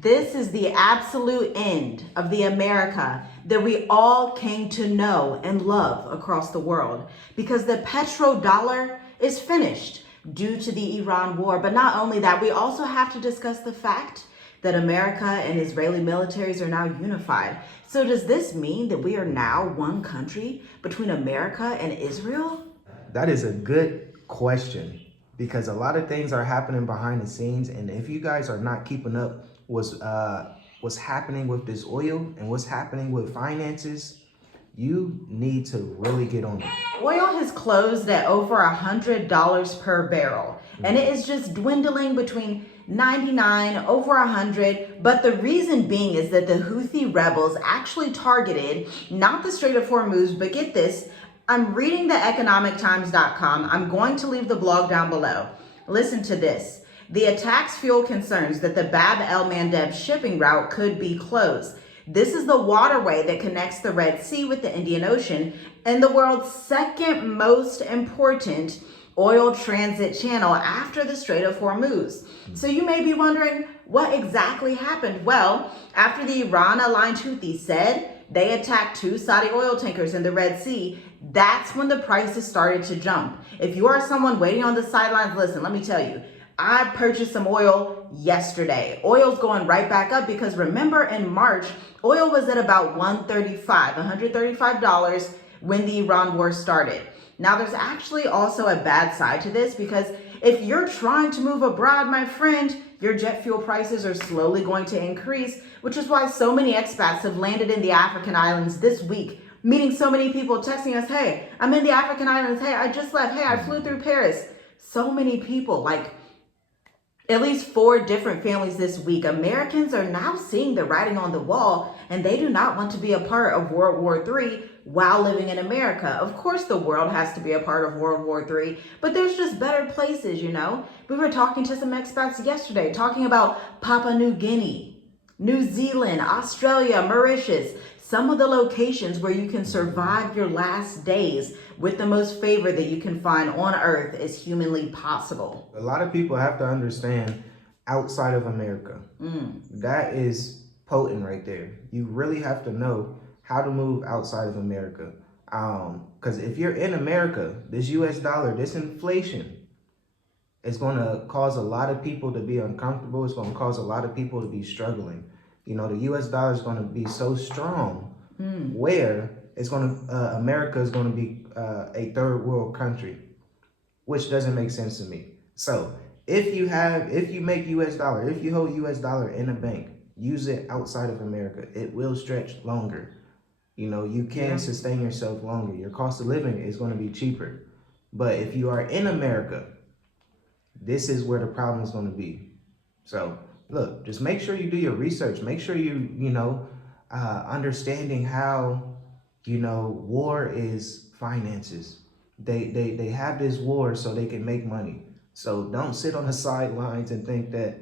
This is the absolute end of the America that we all came to know and love across the world, because the petrodollar is finished due to the Iran war. But not only that, we also have to discuss the fact that America and Israeli militaries are now unified. So does this mean that we are now one country between America and Israel? That is a good question, because a lot of things are happening behind the scenes, and if you guys are not keeping up what's happening with this oil and what's happening with finances, you need to really get on it. Oil has closed at over $100 per barrel, and it is just dwindling between 99 over 100. But the reason being is that the Houthi rebels actually targeted not the Strait of Hormuz, but get this, I'm reading the economictimes.com. I'm going to leave the blog down below. Listen to this. The attacks fuel concerns that the Bab el-Mandeb shipping route could be closed. This is the waterway that connects the Red Sea with the Indian Ocean and the world's second most important oil transit channel after the Strait of Hormuz. So you may be wondering what exactly happened. Well, after the Iran-aligned Houthis said they attacked 2 Saudi oil tankers in the Red Sea, that's when the prices started to jump. If you are someone waiting on the sidelines, listen, let me tell you, I purchased some oil yesterday. Oil's going right back up because remember in March, oil was at about $135 when the Iran war started. Now there's actually also a bad side to this, because if you're trying to move abroad, my friend, your jet fuel prices are slowly going to increase, which is why so many expats have landed in the African islands this week, meeting so many people texting us, hey, I'm in the African islands. Hey, I just left. Hey, I flew through Paris. So many people, like at least 4 different families this week. Americans are now seeing the writing on the wall, and they do not want to be a part of World War III while living in America. Of course, the world has to be a part of World War III, but there's just better places, you know? We were talking to some expats yesterday, talking about Papua New Guinea, New Zealand, Australia, Mauritius, some of the locations where you can survive your last days with the most favor that you can find on earth as humanly possible. A lot of people have to understand outside of America. That is potent right there. You really have to know how to move outside of America. Because if you're in America, this U.S. dollar, this inflation is going to cause a lot of people to be uncomfortable. It's going to cause a lot of people to be struggling. You know, the U.S. dollar is going to be so strong where it's going to, America is going to be a third world country, which doesn't make sense to me. So if you make U.S. dollar, if you hold U.S. dollar in a bank, use it outside of America. It will stretch longer. You know, you can sustain yourself longer. Your cost of living is going to be cheaper. But if you are in America, this is where the problem is going to be. So look, just make sure you do your research. Make sure understanding how, war is finances. They have this war so they can make money. So don't sit on the sidelines and think that,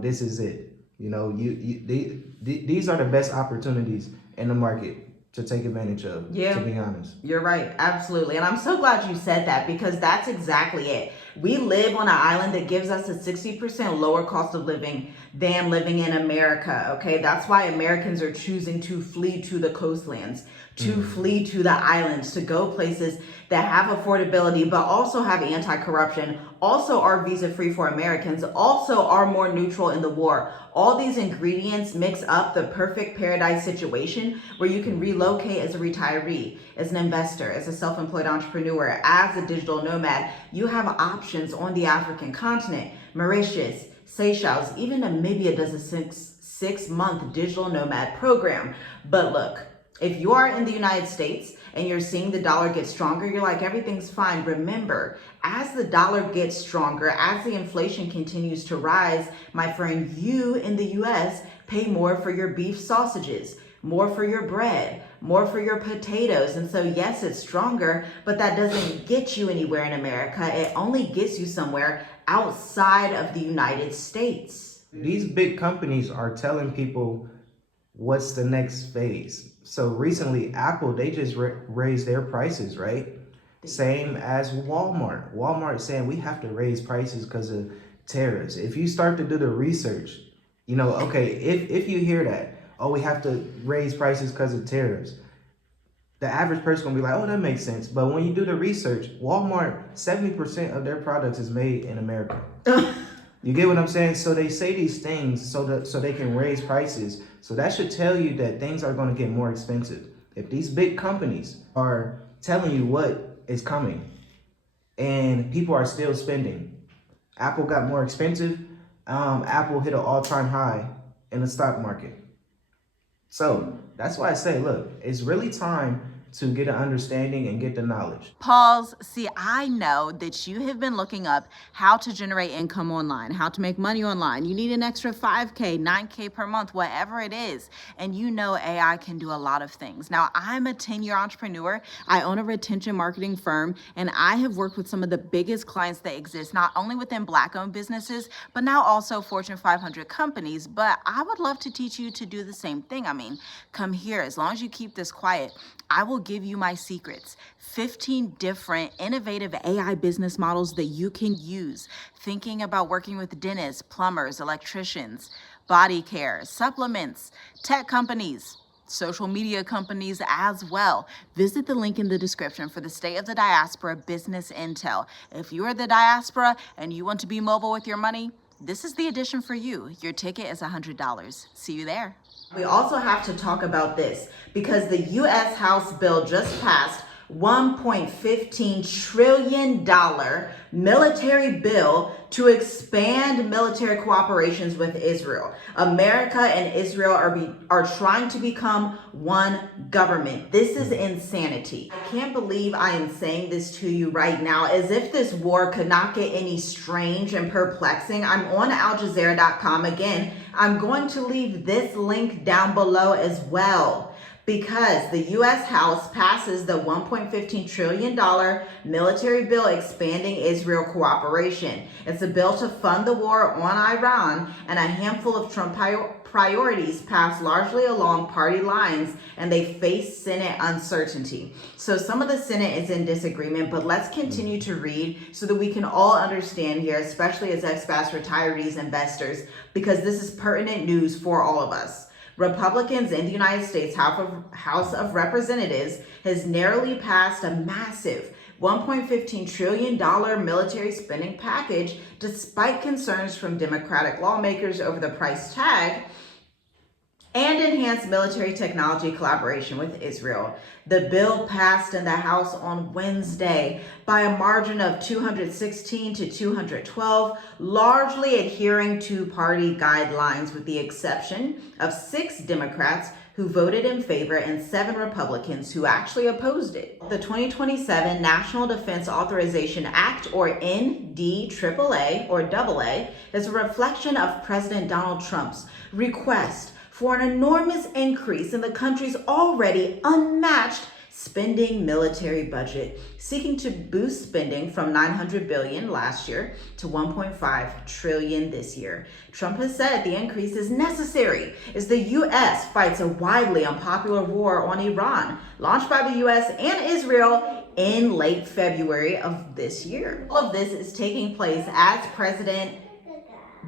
this is it. These are the best opportunities in the market to take advantage of, to be honest. You're right. Absolutely. And I'm so glad you said that, because that's exactly it. We live on an island that gives us a 60% lower cost of living than living in America. Okay. That's why Americans are choosing to flee to the coastlands, to flee to the islands, to go places that have affordability, but also have anti-corruption, also are visa-free for Americans, also are more neutral in the war. All these ingredients mix up the perfect paradise situation where you can relocate as a retiree, as an investor, as a self-employed entrepreneur, as a digital nomad. You have options on the African continent. Mauritius, Seychelles, even Namibia does a six-month digital nomad program. But look, if you are in the United States and you're seeing the dollar get stronger, you're like, everything's fine. Remember, as the dollar gets stronger, as the inflation continues to rise, my friend, you in the US pay more for your beef sausages, more for your bread, more for your potatoes. And so yes, it's stronger, but that doesn't get you anywhere in America. It only gets you somewhere outside of the United States. These big companies are telling people what's the next phase. So recently, Apple, they just raised their prices, right? Same as Walmart. Walmart saying we have to raise prices because of tariffs. If you start to do the research, Okay, if you hear that, oh, we have to raise prices because of tariffs, the average person gonna be like, oh, that makes sense. But when you do the research, Walmart, 70% of their products is made in America. You get what I'm saying? So they say these things so they can raise prices. So that should tell you that things are gonna get more expensive. If these big companies are telling you what is coming and people are still spending, Apple got more expensive. Apple hit an all-time high in the stock market. So that's why I say, look, it's really time to get an understanding and get the knowledge. Pause. See, I know that you have been looking up how to generate income online, how to make money online. You need an extra 5K, 9K per month, whatever it is. And you know AI can do a lot of things. Now, I'm a 10-year entrepreneur. I own a retention marketing firm, and I have worked with some of the biggest clients that exist, not only within Black-owned businesses, but now also Fortune 500 companies. But I would love to teach you to do the same thing. I mean, come here. As long as you keep this quiet, I will give you my secrets. 15 different innovative AI business models that you can use. Thinking about working with dentists, plumbers, electricians, body care, supplements, tech companies, social media companies as well. Visit the link in the description for the State of the Diaspora Business Intel. If you are the diaspora and you want to be mobile with your money, this is the edition for you. Your ticket is $100. See you there. We also have to talk about this because the U.S. House bill just passed $1.15 trillion military bill to expand military cooperations with Israel. America and Israel are trying to become one government. This is insanity. I can't believe I am saying this to you right now, as if this war could not get any strange and perplexing. I'm on AlJazeera.com again. I'm going to leave this link down below as well, because the U.S. House passes the $1.15 trillion military bill expanding Israel cooperation. It's a bill to fund the war on Iran, and a handful of Trump priorities pass largely along party lines, and they face Senate uncertainty. So some of the Senate is in disagreement, but let's continue to read so that we can all understand here, especially as expats, retirees, investors, because this is pertinent news for all of us. Republicans in the United States House of Representatives has narrowly passed a massive $1.15 trillion military spending package, despite concerns from Democratic lawmakers over the price tag and enhanced military technology collaboration with Israel. The bill passed in the House on Wednesday by a margin of 216 to 212, largely adhering to party guidelines, with the exception of 6 Democrats who voted in favor and 7 Republicans who actually opposed it. The 2027 National Defense Authorization Act, or NDAAA, or AA, is a reflection of President Donald Trump's request for an enormous increase in the country's already unmatched spending military budget, seeking to boost spending from $900 billion last year to $1.5 trillion this year. Trump has said the increase is necessary as the U.S. fights a widely unpopular war on Iran, launched by the U.S. and Israel in late February of this year. All of this is taking place as President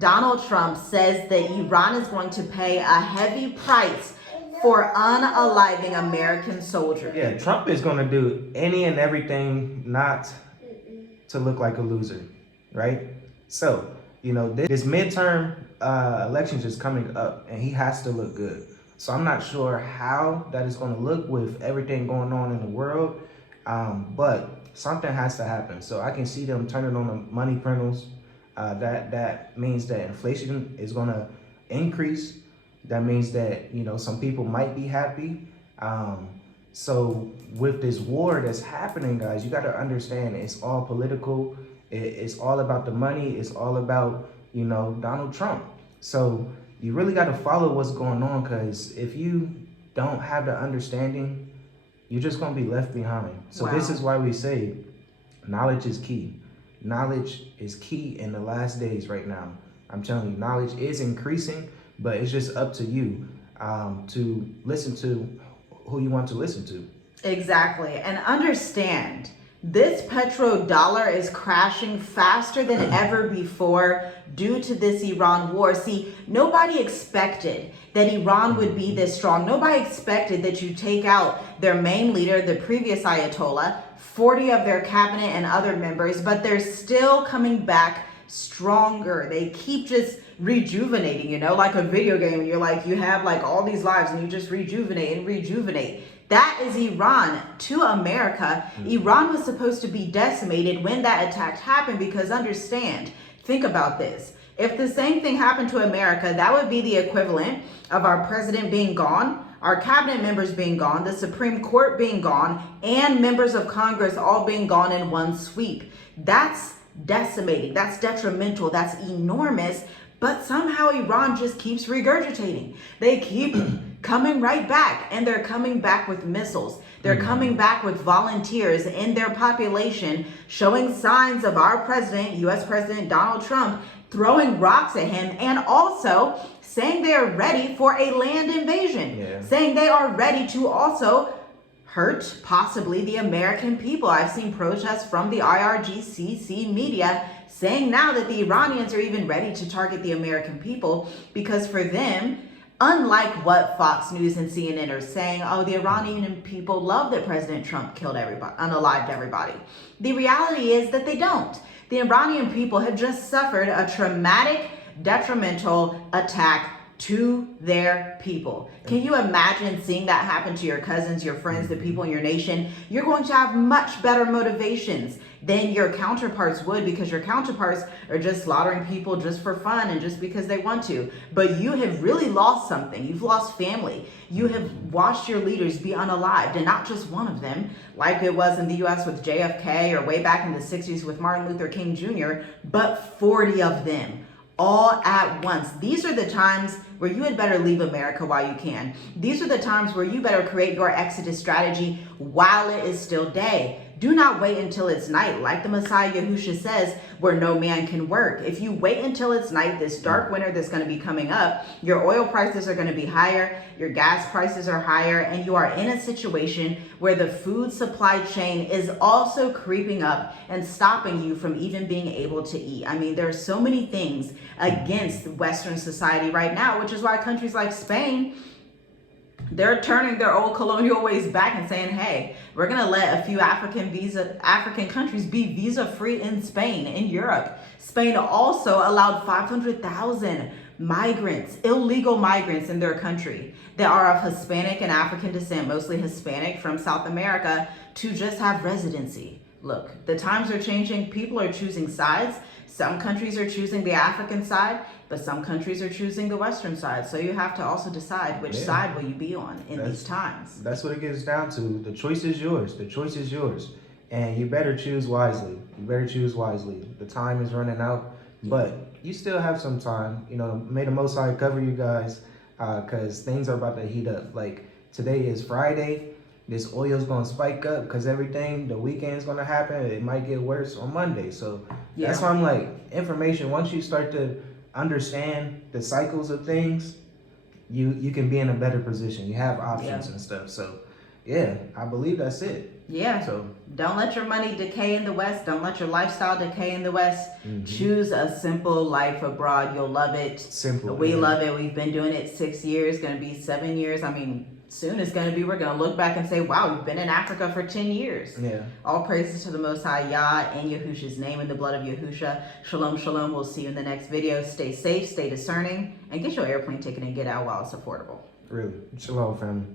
Donald Trump says that Iran is going to pay a heavy price for unaliving American soldiers. Yeah, Trump is going to do any and everything not to look like a loser, right? So, this midterm elections is coming up, and he has to look good. So I'm not sure how that is going to look with everything going on in the world, but something has to happen. So I can see them turning on the money printers. That means that inflation is going to increase. That means that, some people might be happy. So with this war that's happening, guys, you got to understand it's all political. It's all about the money. It's all about, Donald Trump. So you really got to follow what's going on, because if you don't have the understanding, you're just going to be left behind. So This is why we say knowledge is key. Knowledge is key in the last days right now. I'm telling you, knowledge is increasing, but it's just up to you to listen to who you want to listen to. Exactly. And understand This petrodollar is crashing faster than ever before due to this Iran war. See, nobody expected that Iran would be this strong. Nobody expected that you take out their main leader, the previous Ayatollah, 40 of their cabinet and other members, but they're still coming back stronger. They keep just rejuvenating, you know, like a video game. And you're like, you have like all these lives and you just rejuvenate and rejuvenate. That is Iran to America. Iran was supposed to be decimated when that attack happened, because understand, think about this. If the same thing happened to America, that would be the equivalent of our president being gone, our cabinet members being gone, the Supreme Court being gone, and members of Congress all being gone in one sweep. That's decimating, that's detrimental, that's enormous. But somehow Iran just keeps regurgitating. They keep coming right back, and they're coming back with missiles. They're coming back with volunteers in their population, showing signs of our president, U.S. President Donald Trump, throwing rocks at him, and also saying they are ready for a land invasion, saying they are ready to also hurt possibly the American people. I've seen protests from the IRGC media saying now that the Iranians are even ready to target the American people, because for them, unlike what Fox News and CNN are saying, oh, the Iranian people love that President Trump killed everybody, unalived everybody. The reality is that they don't. The Iranian people have just suffered a traumatic, detrimental attack to their people. Can you imagine seeing that happen to your cousins, your friends, the people in your nation? You're going to have much better motivations than your counterparts would, because your counterparts are just slaughtering people just for fun and just because they want to. But you have really lost something. You've lost family. You have watched your leaders be unalived, and not just one of them, like it was in the U.S. with JFK or way back in the 60s with Martin Luther King Jr., but 40 of them all at once. These are the times where you had better leave America while you can. These are the times where you better create your exodus strategy while it is still day. Do not wait until it's night, like the Messiah Yahusha says, where no man can work. If you wait until it's night, this dark winter that's going to be coming up, your oil prices are going to be higher, your gas prices are higher, and you are in a situation where the food supply chain is also creeping up and stopping you from even being able to eat. I mean, there are so many things against Western society right now, which is why countries like Spain, they're turning their old colonial ways back and saying, hey, we're going to let a few African countries be visa-free in Spain, in Europe. Spain also allowed 500,000 migrants, illegal migrants in their country that are of Hispanic and African descent, mostly Hispanic from South America, to just have residency. Look, the times are changing. People are choosing sides. Some countries are choosing the African side, but some countries are choosing the Western side. So you have to also decide which side will you be on in these times. That's what it gets down to. The choice is yours. The choice is yours. And you better choose wisely. You better choose wisely. The time is running out, but you still have some time. You know, may the Most High cover you guys, because things are about to heat up. Like, today is Friday. This oil's going to spike up because everything, the weekend's going to happen. It might get worse on Monday. So that's why I'm like, information, once you start to understand the cycles of things, you can be in a better position. You have options and stuff. So yeah, I believe that's it. Yeah. So don't let your money decay in the West. Don't let your lifestyle decay in the West. Choose a simple life abroad. You'll love it. Simple. We love it. We've been doing it 6 years, going to be 7 years. I mean, soon it's going to be, we're going to look back and say, wow, we've been in Africa for 10 years. Yeah. All praises to the Most High Yah and Yahusha's name and the blood of Yahusha. Shalom, shalom. We'll see you in the next video. Stay safe, stay discerning, and get your airplane ticket and get out while it's affordable. Really. Shalom, family.